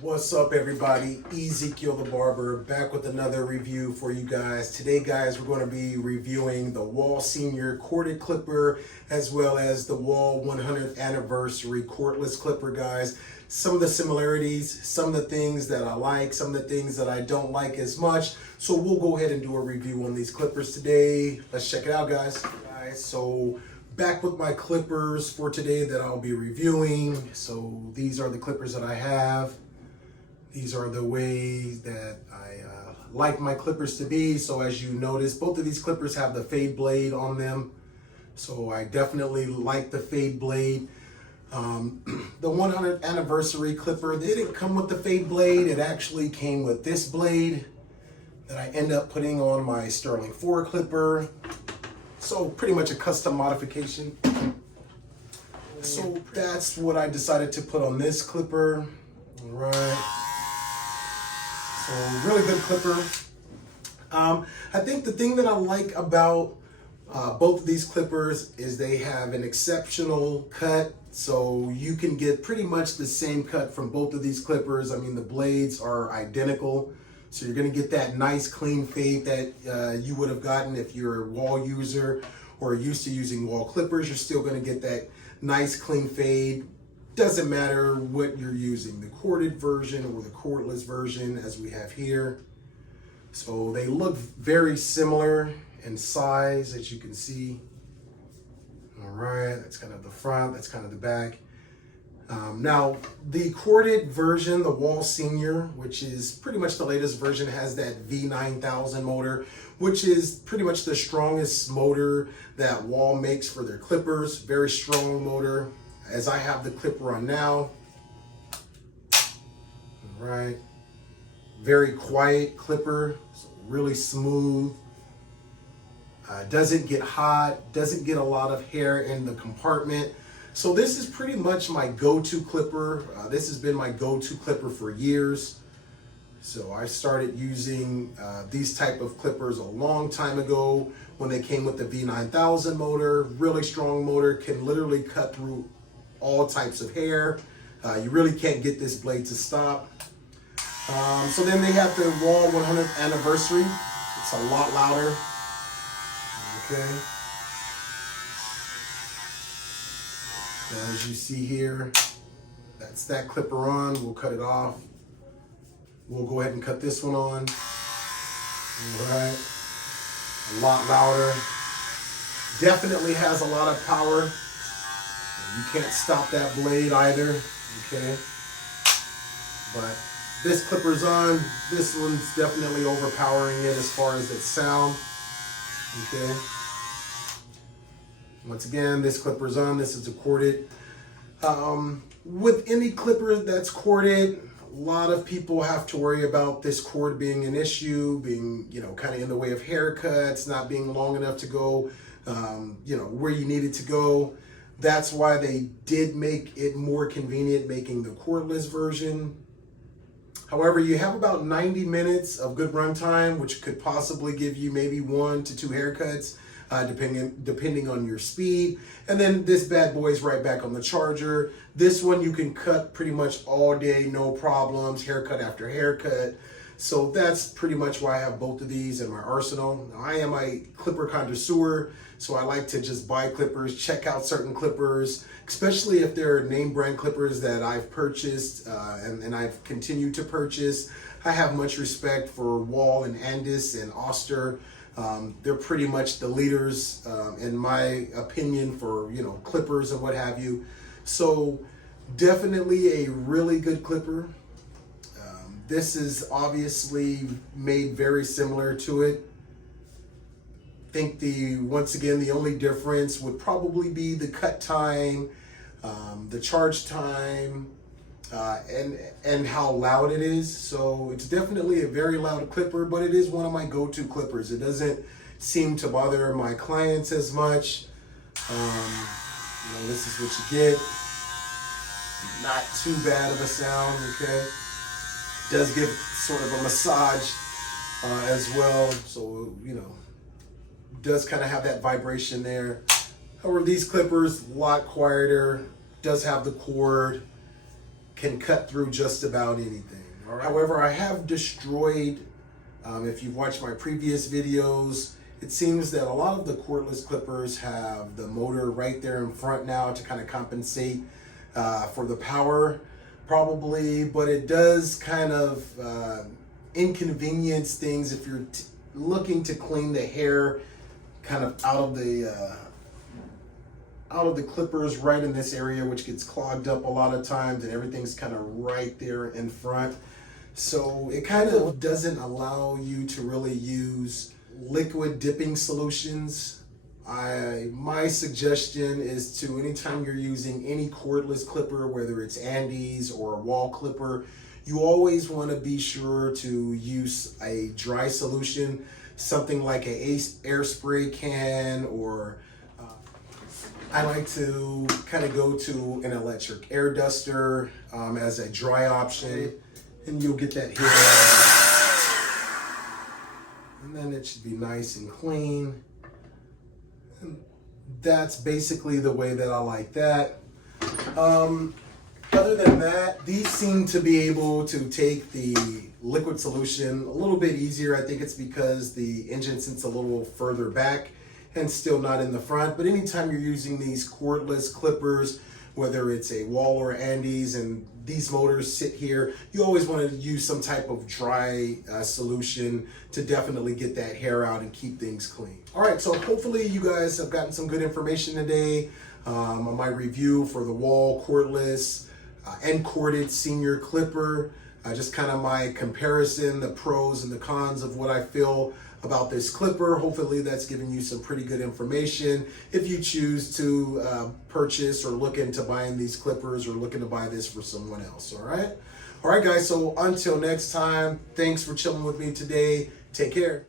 What's up, everybody? Ezekiel the Barber back with another review for you guys. Today, guys, we're going to be reviewing the Wahl Senior corded clipper as well as the Wahl 100th anniversary cordless clipper, guys. Some of the similarities, some of the things that I like, some of the things that I don't like as much. So we'll go ahead and do a review on these clippers today. Let's check it out, guys. So back with my clippers for today that I'll be reviewing. So these are the clippers that I have. These are the ways that I like my clippers to be. So as you notice, both of these clippers have the fade blade on them. So I definitely like the fade blade. The 100th anniversary clipper, they didn't come with the fade blade. It actually came with this blade that I end up putting on my Sterling 4 clipper. So pretty much a custom modification. So that's what I decided to put on this clipper. All right. So really good clipper. I think the thing that I like about both of these clippers is they have an exceptional cut. So you can get pretty much the same cut from both of these clippers. I mean, the blades are identical. So you're gonna get that nice clean fade that you would have gotten if you're a Wahl user or used to using Wahl clippers. You're still gonna get that nice clean fade. Doesn't matter what you're using, the corded version or the cordless version as we have here. So they look very similar in size, as you can see. All right, that's kind of the front, that's kind of the back. Now, the corded version, the Wahl Senior, which is pretty much the latest version, has that V9000 motor, which is pretty much the strongest motor that Wahl makes for their clippers. Very strong motor, as I have the clipper on now. All right, very quiet clipper, so really smooth. Doesn't get hot, doesn't get a lot of hair in the compartment. So this is pretty much my go-to clipper. This has been my go-to clipper for years. So I started using these type of clippers a long time ago when they came with the V9000 motor. Really strong motor, can literally cut through all types of hair. You really can't get this blade to stop. So then they have the Wahl 100th anniversary. It's a lot louder. Okay. So as you see here, that's that clipper on. We'll cut it off. We'll go ahead and cut this one on. All right. A lot louder. Definitely has a lot of power. You can't stop that blade either. Okay. But this clipper's on. This one's definitely overpowering it as far as its sound. Okay. Once again, this clipper's on. This is a corded. With any clipper that's corded, a lot of people have to worry about this cord being an issue, being, kind of in the way of haircuts, not being long enough to go, where you need it to go. That's why they did make it more convenient making the cordless version. However, you have about 90 minutes of good runtime, which could possibly give you maybe 1 to 2 haircuts, depending on your speed. And then this bad boy is right back on the charger. This one you can cut pretty much all day, no problems, haircut after haircut. So that's pretty much why I have both of these in my arsenal. I am a clipper connoisseur, so I like to just buy clippers, check out certain clippers, especially if they're name brand clippers that I've purchased and I've continued to purchase. I have much respect for Wahl and Andis and Oster. They're pretty much the leaders, in my opinion, for clippers and what have you. So definitely a really good clipper. This is obviously made very similar to it. I think once again, the only difference would probably be the cut time, the charge time, and how loud it is. So it's definitely a very loud clipper, but it is one of my go-to clippers. It doesn't seem to bother my clients as much. This is what you get. Not too bad of a sound, okay? Does give sort of a massage as well, so does kind of have that vibration there. However, these clippers a lot quieter, does have the cord, can cut through just about anything. All right. However, I have destroyed, if you've watched my previous videos, it seems that a lot of the cordless clippers have the motor right there in front now to kind of compensate for the power, probably, but it does kind of inconvenience things if you're looking to clean the hair kind of out of the clippers right in this area, which gets clogged up a lot of times, and everything's kind of right there in front. So it kind of doesn't allow you to really use liquid dipping solutions. My suggestion is to, anytime you're using any cordless clipper, whether it's Andes or a Wahl clipper, you always want to be sure to use a dry solution, something like a air spray can, or I like to kind of go to an electric air duster as a dry option, and you'll get that hair out. And then it should be nice and clean. And that's basically the way that I like that. Other than that, these seem to be able to take the liquid solution a little bit easier. I think it's because the engine sits a little further back and still not in the front. But anytime you're using these cordless clippers, whether it's a Wahl or Andes, and these motors sit here, you always want to use some type of dry solution to definitely get that hair out and keep things clean. All right, so hopefully you guys have gotten some good information today on my review for the Wahl cordless and corded senior clipper. Just kind of my comparison, the pros and the cons of what I feel about this clipper. Hopefully that's giving you some pretty good information if you choose to purchase or look into buying these clippers, or looking to buy this for someone else. All right guys, so until next time, thanks for chilling with me today. Take care.